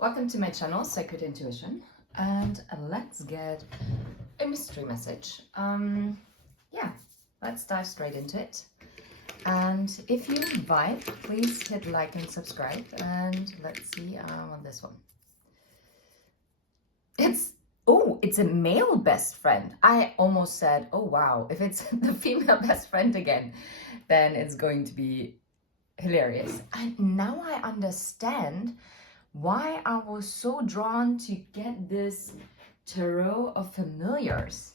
Welcome to my channel, Sacred Intuition, and let's get a mystery message. Yeah, let's dive straight into it. And if you vibe, please hit like and subscribe. And let's see on this one. It's a male best friend. I almost said, oh wow, if it's the female best friend again, then it's going to be hilarious. And now I understand why I was so drawn to get this tarot of familiars.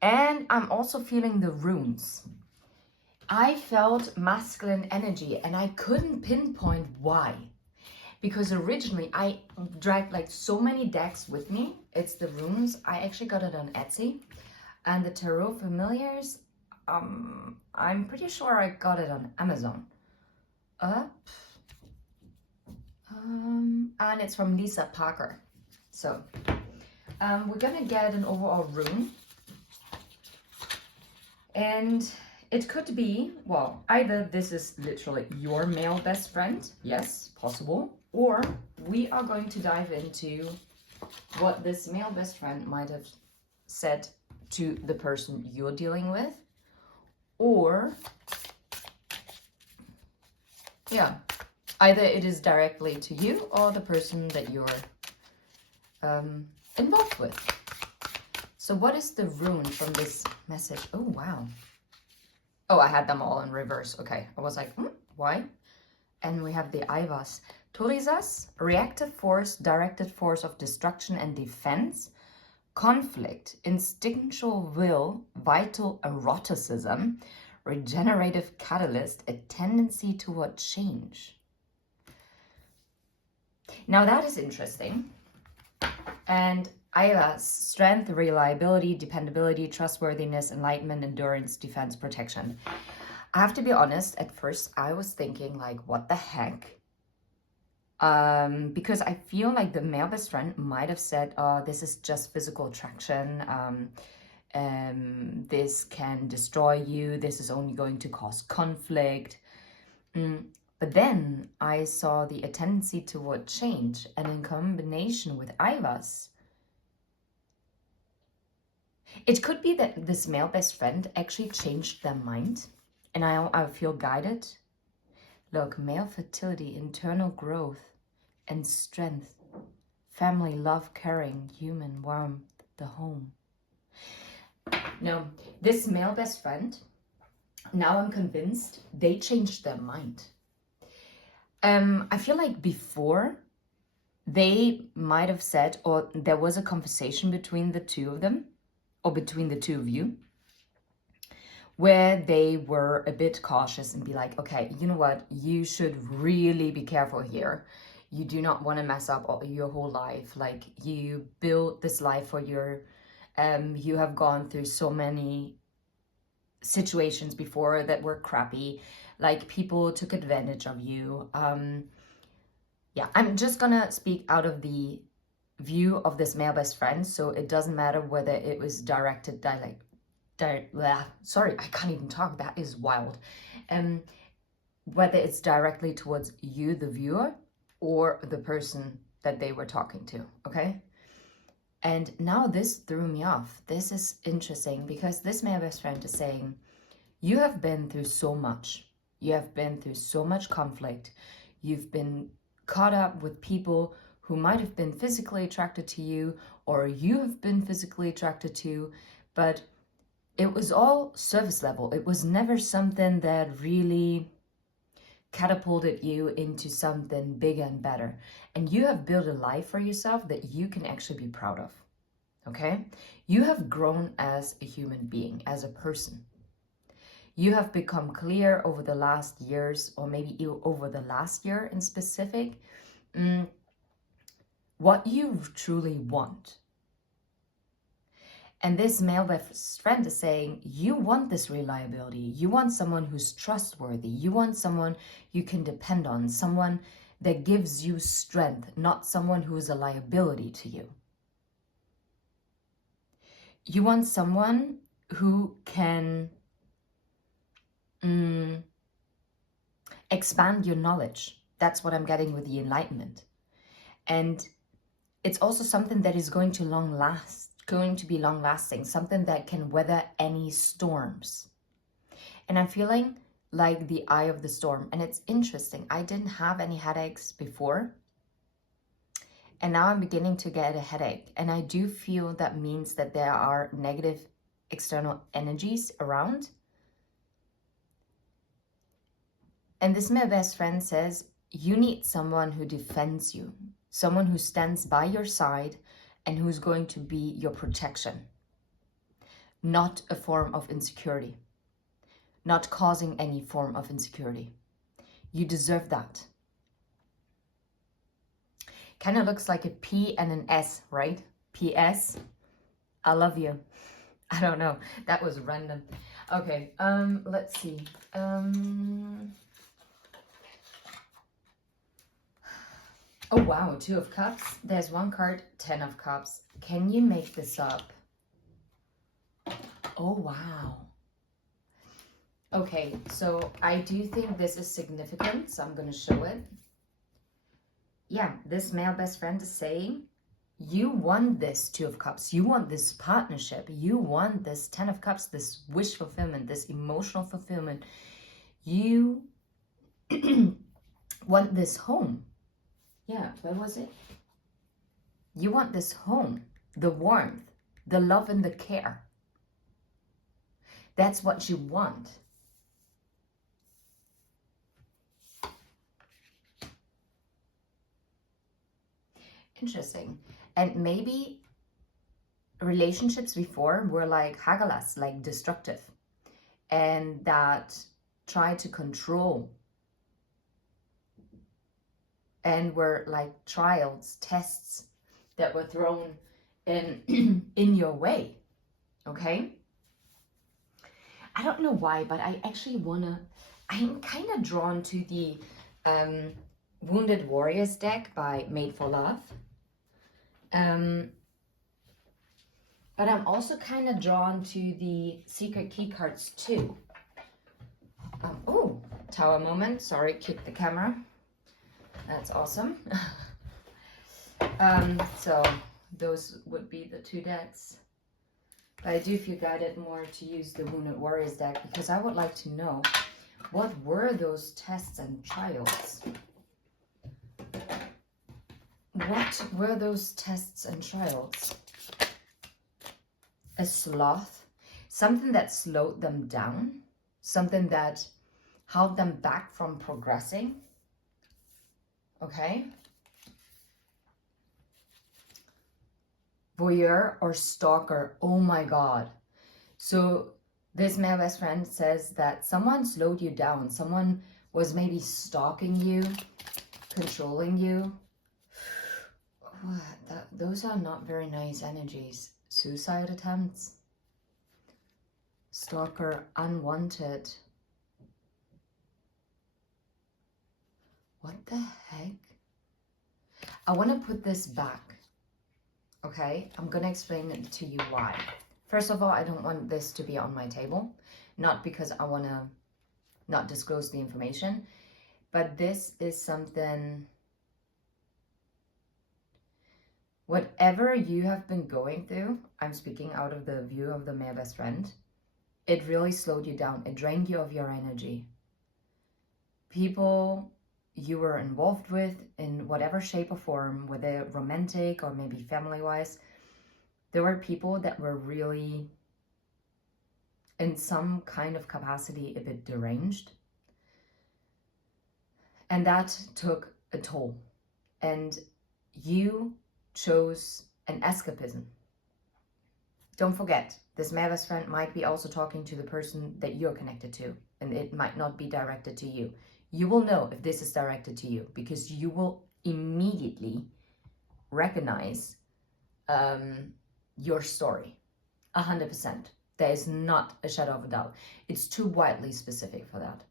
And I'm also feeling the runes. I felt masculine energy and I couldn't pinpoint why. Because originally I dragged like so many decks with me. It's the runes. I actually got it on Etsy. And the tarot familiars, I'm pretty sure I got it on Amazon. And it's from Lisa Parker. So we're gonna get an overall rune, and it could be, well, either this is literally your male best friend, yes, possible, or we are going to dive into what this male best friend might have said to the person you're dealing with, or yeah, either it is directly to you or the person that you're involved with. So what is the rune from this message? Oh, wow. Oh, I had them all in reverse. Okay, I was like, why? And we have the Ivas. Torizas, reactive force, directed force of destruction and defense, conflict, instinctual will, vital eroticism, regenerative catalyst, a tendency toward change. Now that is interesting. And Iva's strength, reliability, dependability, trustworthiness, enlightenment, endurance, defense, protection. I have to be honest, at first I was thinking like, what the heck? Because I feel like the male best friend might have said, oh, this is just physical attraction. This can destroy you. This is only going to cause conflict. But then I saw the tendency toward change, and in combination with Ivas, it could be that this male best friend actually changed their mind, and I feel guided. Look, male fertility, internal growth and strength, family, love, caring, human warmth, the home. No, this male best friend, now I'm convinced they changed their mind. I feel like before they might have said, or there was a conversation between the two of them, or between the two of you, where they were a bit cautious and be like, okay, you know what, you should really be careful here. You do not want to mess up your whole life. Like, you built this life for your, you have gone through so many situations before that were crappy. Like, people took advantage of you. Yeah, I'm just gonna speak out of the view of this male best friend, so it doesn't matter whether it was directed sorry, I can't even talk, that is wild. Whether it's directly towards you, the viewer, or the person that they were talking to, okay? And now this threw me off. This is interesting because this male best friend is saying, you have been through so much. You have been through so much conflict. You've been caught up with people who might have been physically attracted to you, or you have been physically attracted to, but it was all surface level. It was never something that really catapulted you into something bigger and better. And you have built a life for yourself that you can actually be proud of, okay? You have grown as a human being, as a person. You have become clear over the last years, or maybe over the last year in specific, what you truly want. And this male best friend is saying, you want this reliability. You want someone who's trustworthy. You want someone you can depend on, someone that gives you strength, not someone who is a liability to you. You want someone who can expand your knowledge. That's what I'm getting with the enlightenment. And it's also something that is going to be long lasting, something that can weather any storms. And I'm feeling like the eye of the storm. And it's interesting. I didn't have any headaches before. And now I'm beginning to get a headache. And I do feel that means that there are negative external energies around. And this my best friend says, you need someone who defends you, someone who stands by your side and who's going to be your protection, not a form of insecurity, not causing any form of insecurity. You deserve that. Kind of looks like a P and an S, right? PS, I love you. I don't know. That was random. Okay, let's see. Oh wow, 2 of Cups. There's one card, 10 of Cups. Can you make this up? Oh wow. Okay, so I do think this is significant, so I'm going to show it. Yeah, this male best friend is saying, you want this 2 of Cups. You want this partnership. You want this 10 of Cups, this wish fulfillment, this emotional fulfillment. You want this home. Yeah, where was it? You want this home, the warmth, the love and the care. That's what you want. Interesting. And maybe relationships before were like hagalas, like destructive, and that try to control, and were like trials, tests that were thrown in in your way. Okay, I don't know why, but I actually I'm kind of drawn to the Wounded Warriors deck by Made for Love. But I'm also kind of drawn to the Secret Key cards too. Oh, Tower moment. Sorry, kicked the camera. That's awesome. So those would be the 2 decks. But I do feel guided more to use the Wounded Warriors deck because I would like to know, what were those tests and trials? What were those tests and trials? A sloth, something that slowed them down, something that held them back from progressing. Okay. Voyeur or stalker. Oh my God. So this male best friend says that someone slowed you down. Someone was maybe stalking you, controlling you. Those are not very nice energies. Suicide attempts. Stalker, unwanted. What the heck? I want to put this back. Okay, I'm going to explain it to you why. First of all, I don't want this to be on my table. Not because I want to not disclose the information, but this is something, whatever you have been going through, I'm speaking out of the view of the male best friend, it really slowed you down. It drained you of your energy. People you were involved with in whatever shape or form, whether romantic or maybe family-wise, there were people that were really, in some kind of capacity, a bit deranged. And that took a toll. And you chose an escapism. Don't forget, this male best friend might be also talking to the person that you're connected to, and it might not be directed to you. You will know if this is directed to you because you will immediately recognize your story. 100%. There is not a shadow of a doubt. It's too widely specific for that.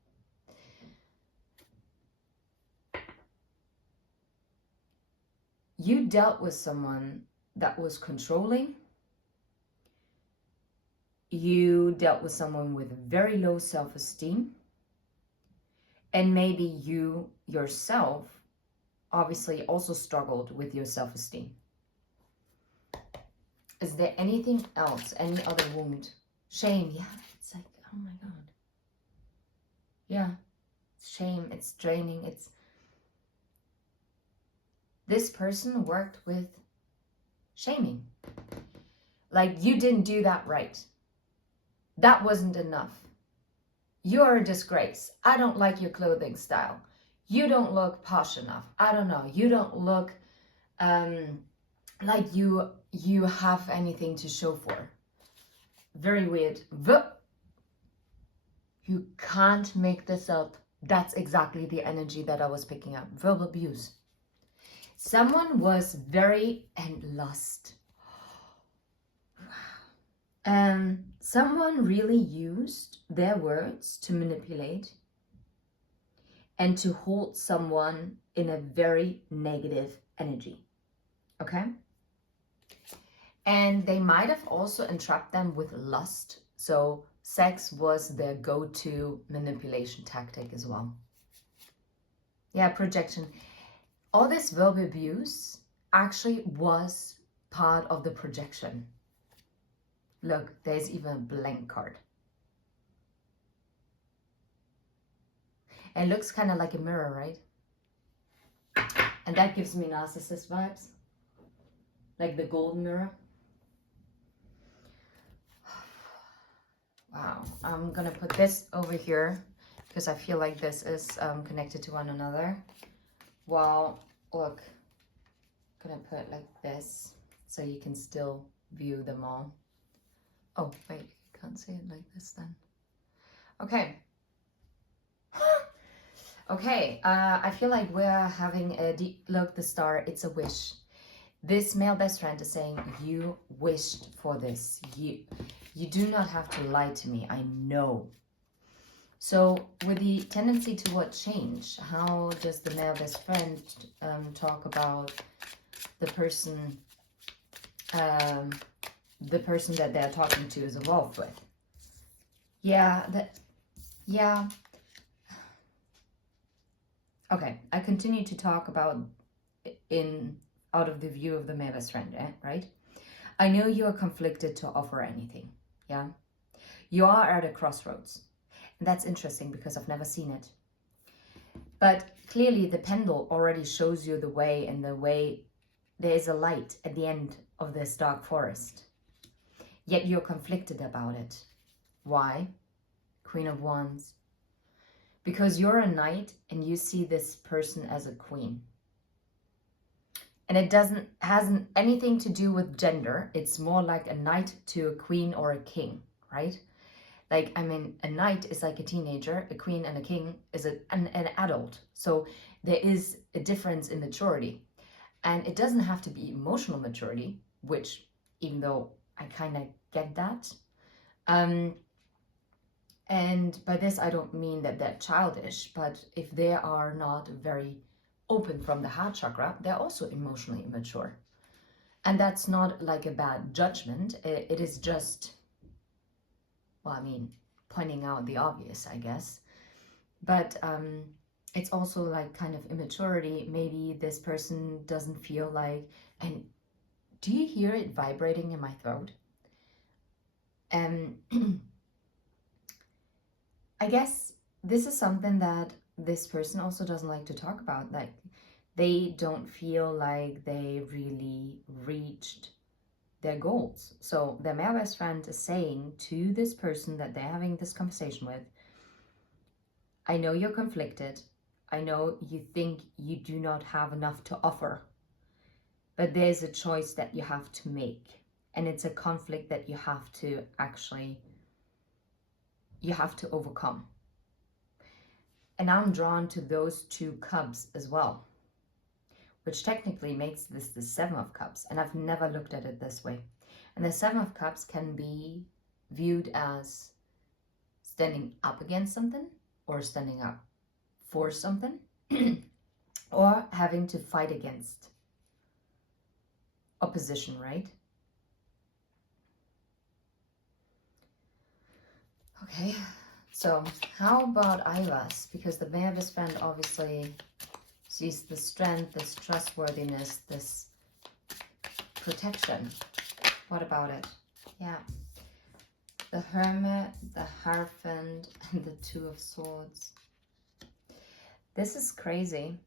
You dealt with someone that was controlling. You dealt with someone with very low self-esteem. And maybe you yourself obviously also struggled with your self-esteem. Is there anything else? Any other wound? Shame. Yeah, it's like, oh my God. Yeah, shame. It's draining. It's... This person worked with shaming. Like, you didn't do that right. That wasn't enough. You're a disgrace. I don't like your clothing style. You don't look posh enough. I don't know. You don't look like you have anything to show for. Very weird. You can't make this up. That's exactly the energy that I was picking up. Verbal abuse. Someone was very... and lust. Someone really used their words to manipulate and to hold someone in a very negative energy. Okay? And they might have also entrapped them with lust. So sex was their go-to manipulation tactic as well. Yeah, projection. All this verbal abuse actually was part of the projection. Look, there's even a blank card. It looks kind of like a mirror, right? And that gives me narcissist vibes. Like the golden mirror. Wow, I'm gonna put this over here because I feel like this is connected to one another. Well, look, I'm gonna put it like this so you can still view them all. Oh, wait, you can't see it like this then. Okay. Okay, I feel like we're having a deep look. The star, it's a wish. This male best friend is saying, you wished for this. You do not have to lie to me. I know. So with the tendency toward change, how does the male best friend talk about the person that they're talking to is involved with? Yeah, yeah. Okay, I continue to talk about out of the view of the male best friend, right? I know you are conflicted to offer anything, yeah? You are at a crossroads. And that's interesting because I've never seen it. But clearly the pendule already shows you the way, and the way there is a light at the end of this dark forest. Yet you're conflicted about it. Why? Queen of Wands. Because you're a knight and you see this person as a queen. And it hasn't anything to do with gender. It's more like a knight to a queen or a king, right? Like, I mean, a knight is like a teenager, a queen and a king is an adult. So there is a difference in maturity. And it doesn't have to be emotional maturity, which, even though I kind of get that. And by this, I don't mean that they're childish, but if they are not very open from the heart chakra, they're also emotionally immature. And that's not like a bad judgment. It is just, well, I mean, pointing out the obvious, I guess. But it's also like kind of immaturity. Maybe this person doesn't feel like, and do you hear it vibrating in my throat? I guess this is something that this person also doesn't like to talk about. Like, they don't feel like they really reached their goals. So their male best friend is saying to this person that they're having this conversation with, I know you're conflicted. I know you think you do not have enough to offer, but there's a choice that you have to make. And it's a conflict that you have to overcome. And I'm drawn to those two cups as well, which technically makes this the Seven of Cups. And I've never looked at it this way. And the Seven of Cups can be viewed as standing up against something, or standing up for something, or having to fight against opposition, right? Okay, so how about Ivas? Because the male best friend obviously sees the strength, this trustworthiness, this protection. What about it? Yeah. The Hermit, the Hierophant, and the Two of Swords. This is crazy.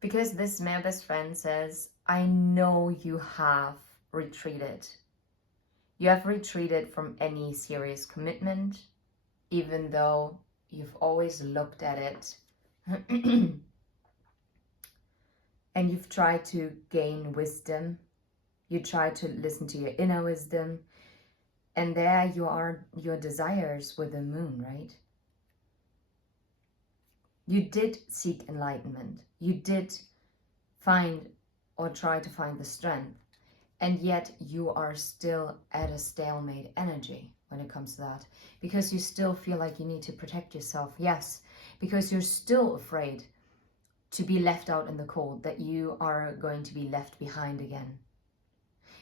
Because this male best friend says, I know you have retreated. You have retreated from any serious commitment, even though you've always looked at it. And you've tried to gain wisdom. You try to listen to your inner wisdom. And there you are, your desires with the moon, right? You did seek enlightenment. You did find or try to find the strength. And yet you are still at a stalemate energy when it comes to that. Because you still feel like you need to protect yourself. Yes, because you're still afraid to be left out in the cold, that you are going to be left behind again.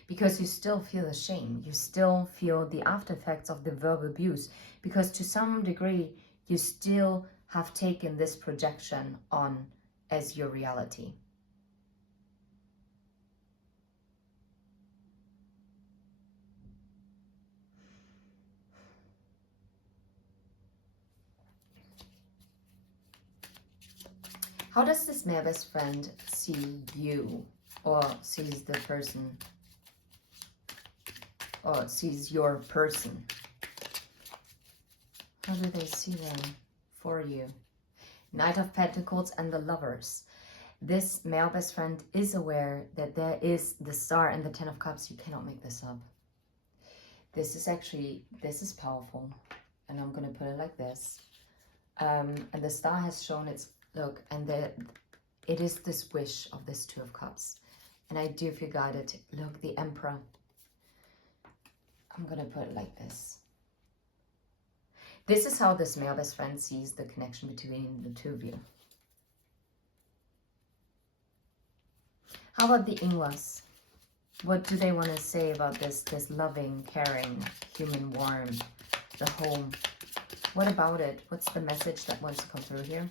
Because you still feel the shame. You still feel the after effects of the verbal abuse. Because to some degree, you still have taken this projection on as your reality. How does this male best friend see you, or sees the person, or sees your person? How do they see them for you? Knight of Pentacles and the Lovers. This male best friend is aware that there is the Star and the Ten of Cups. You cannot make this up. This is powerful. And I'm going to put it like this. And the Star has shown its look, and it is this wish of this Two of Cups. And I do feel guided. Look, the Emperor. I'm going to put it like this. This is how this male best friend sees the connection between the two of you. How about the Ingwas? What do they want to say about this loving, caring, human warmth, the home? What about it? What's the message that wants to come through here?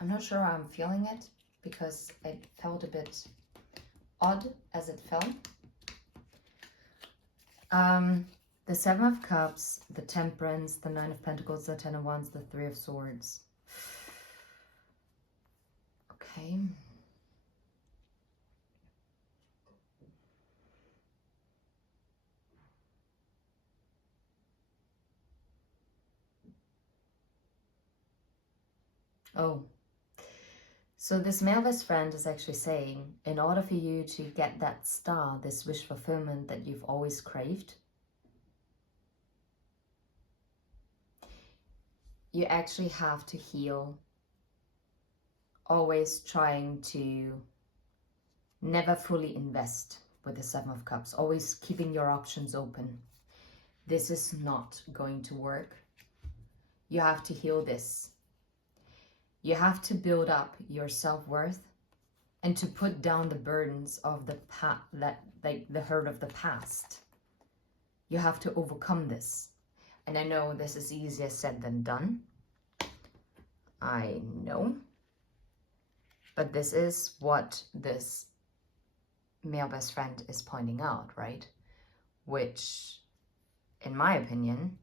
I'm not sure how I'm feeling it, because it felt a bit odd as it fell. The Seven of Cups, the Temperance, the Nine of Pentacles, the Ten of Wands, the Three of Swords. Okay. Oh. So this male best friend is actually saying, in order for you to get that star, this wish fulfillment that you've always craved, you actually have to heal, always trying to never fully invest with the Seven of Cups, always keeping your options open. This is not going to work. You have to heal this. You have to build up your self-worth and to put down the burdens of the the hurt of the past. You have to overcome this. And I know this is easier said than done. I know. But this is what this male best friend is pointing out, right? Which, in my opinion,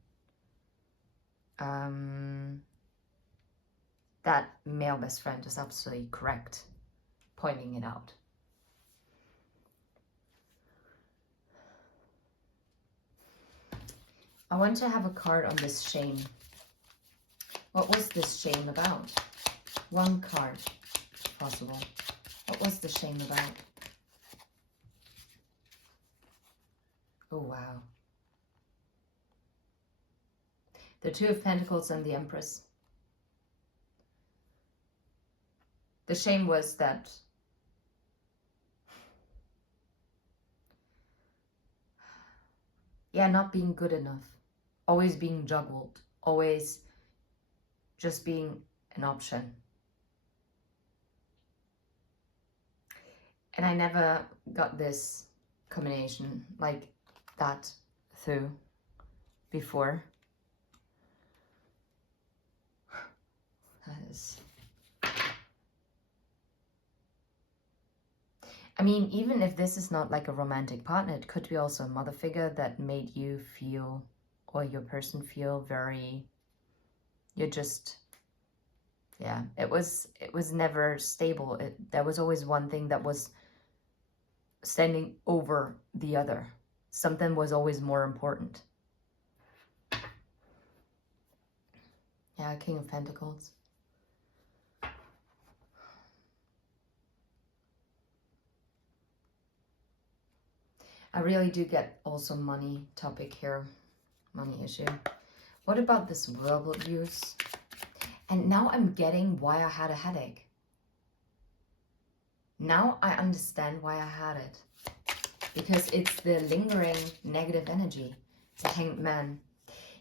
that male best friend is absolutely correct pointing it out. I want to have a card on this shame. What was this shame about? One card, if possible. What was the shame about? Oh, wow. The Two of Pentacles and the Empress. The shame was that not being good enough, always being juggled, always just being an option. And I never got this combination like that through before. is. I mean, even if this is not like a romantic partner, it could be also a mother figure that made you feel, or your person feel very, you're just, yeah, it was never stable. There was always one thing that was standing over the other. Something was always more important. Yeah, King of Pentacles. I really do get also money topic here, money issue. What about this verbal abuse? And now I'm getting why I had a headache. Now I understand why I had it. Because it's the lingering negative energy, the Hanged Man.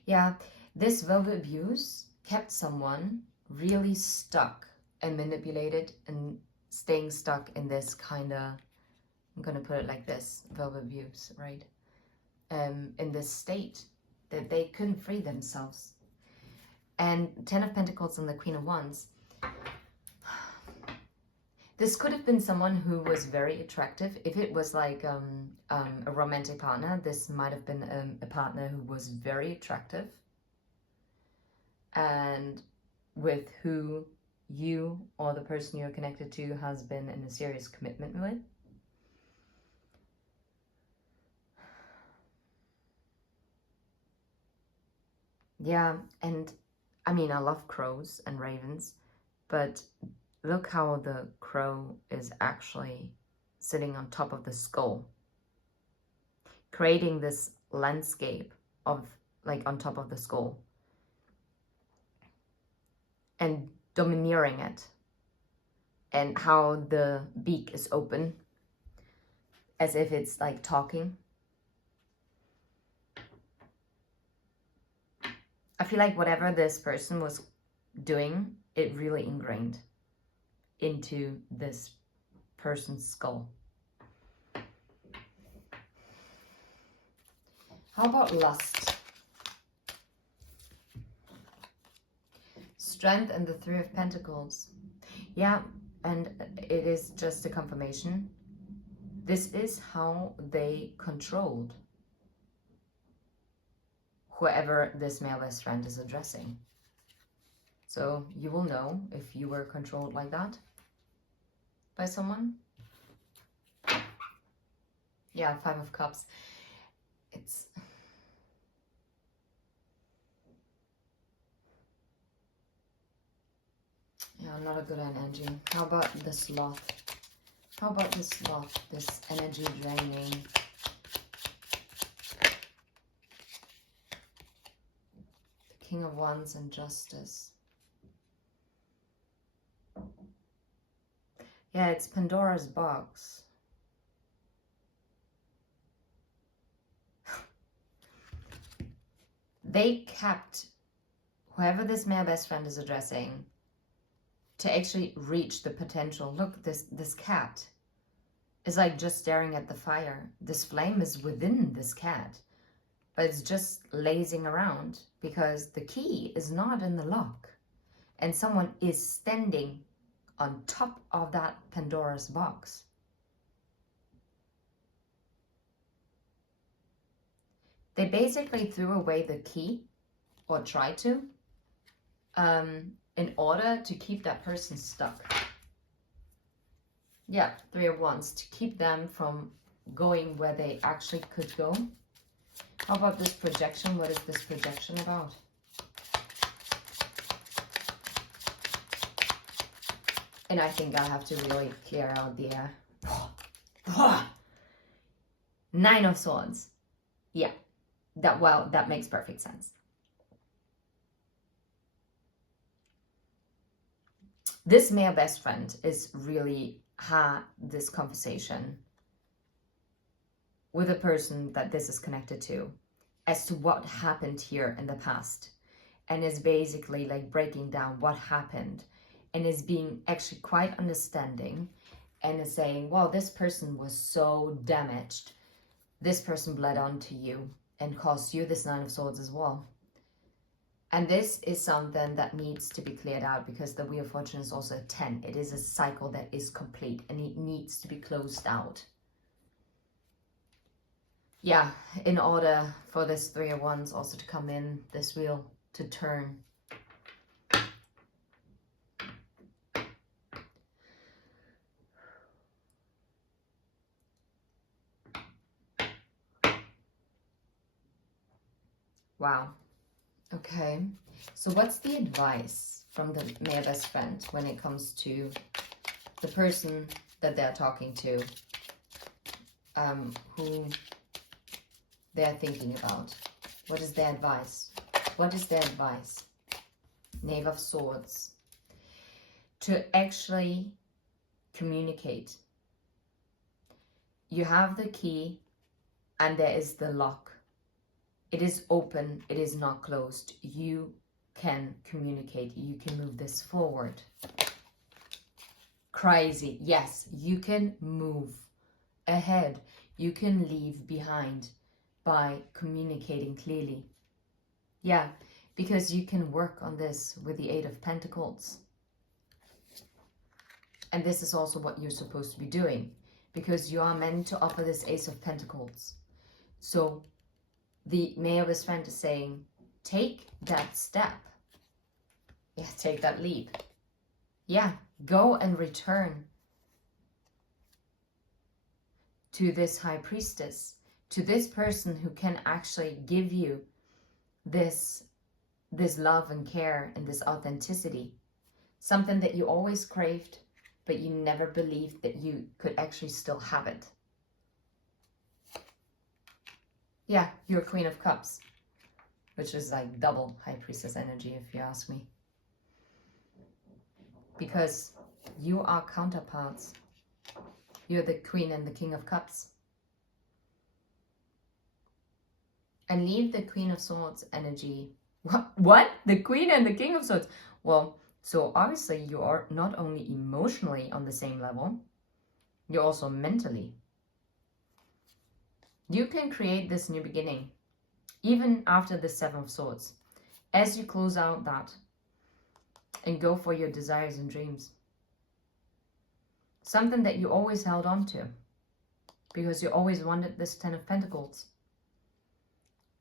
Yeah, this verbal abuse kept someone really stuck and manipulated and staying stuck in this kind of, I'm going to put it like this, verbal abuse, right? In this state that they couldn't free themselves. And 10 of Pentacles and the Queen of Wands. This could have been someone who was very attractive. If it was like a romantic partner, this might have been a partner who was very attractive and with who you or the person you're connected to has been in a serious commitment with. Yeah, and I mean, I love crows and ravens, but look how the crow is actually sitting on top of the skull, creating this landscape of like on top of the skull and domineering it, and how the beak is open as if it's like talking. I feel like whatever this person was doing, it really ingrained into this person's skull. How about lust? Strength and the Three of Pentacles. Yeah, and it is just a confirmation. This is how they controlled whoever this male best friend is addressing. So you will know if you were controlled like that by someone. Yeah, Five of Cups. It's... yeah, not a good energy. How about the Sloth? How about the Sloth? This energy draining. The King of Wands and Justice. Yeah, it's Pandora's box. They kept whoever this male best friend is addressing to actually reach the potential. Look, this cat is like just staring at the fire. This flame is within this cat, but it's just lazing around because the key is not in the lock. And someone is standing on top of that Pandora's box. They basically threw away the key, or tried to, in order to keep that person stuck. Yeah, Three of Wands, to keep them from going where they actually could go. How about this projection? What is this projection about? And I think I have to really clear out the air. Nine of Swords. Yeah, that makes perfect sense. This male best friend is really had this conversation with a person that this is connected to as to what happened here in the past, and is basically like breaking down what happened, and is being actually quite understanding, and is saying, well, this person was so damaged, this person bled onto you and caused you this Nine of Swords as well. And this is something that needs to be cleared out, because the Wheel of Fortune is also a 10. It is a cycle that is complete and it needs to be closed out. Yeah, in order for this Three of Wands also to come in, this wheel to turn. Wow. Okay. So what's the advice from the male best friend when it comes to the person that they're talking to, who they're thinking about? What is their advice? What is their advice? Knave of Swords. To actually communicate. You have the key and there is the lock. It is open, it is not closed. You can communicate, you can move this forward. Crazy, yes, you can move ahead. You can leave behind by communicating clearly. Yeah, because you can work on this with the Eight of Pentacles. And this is also what you're supposed to be doing, because you are meant to offer this Ace of Pentacles. So the male best friend is saying, take that step. Yeah, take that leap. Yeah, go and return to this High Priestess, to this person who can actually give you this love and care and this authenticity. Something that you always craved, but you never believed that you could actually still have it. Yeah, you're Queen of Cups, which is like double High Priestess energy, if you ask me. Because you are counterparts. You're the Queen and the King of Cups. And leave the Queen of Swords energy. What? The Queen and the King of Swords? Well, so obviously you are not only emotionally on the same level, you're also mentally. You can create this new beginning, even after the Seven of Swords, as you close out that and go for your desires and dreams. Something that you always held on to, because you always wanted this Ten of Pentacles.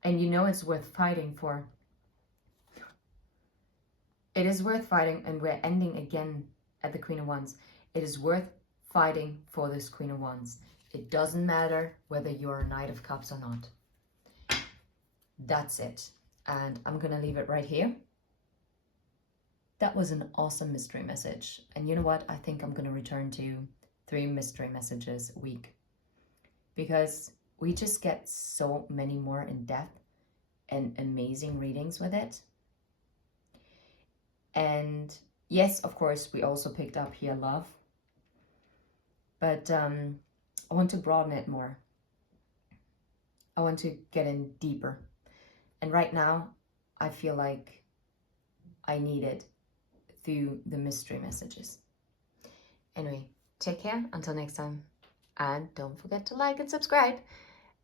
And you know it's worth fighting for. It is worth fighting, and we're ending again at the Queen of Wands. It is worth fighting for this Queen of Wands. It doesn't matter whether you're a Knight of Cups or not. That's it. And I'm going to leave it right here. That was an awesome mystery message. And you know what? I think I'm going to return to 3 mystery messages a week. Because we just get so many more in-depth and amazing readings with it. And yes, of course, we also picked up here love. But I want to broaden it more. I want to get in deeper. And right now, I feel like I need it through the mystery messages. Anyway, take care until next time. And don't forget to like and subscribe.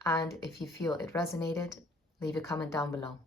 And if you feel it resonated, leave a comment down below.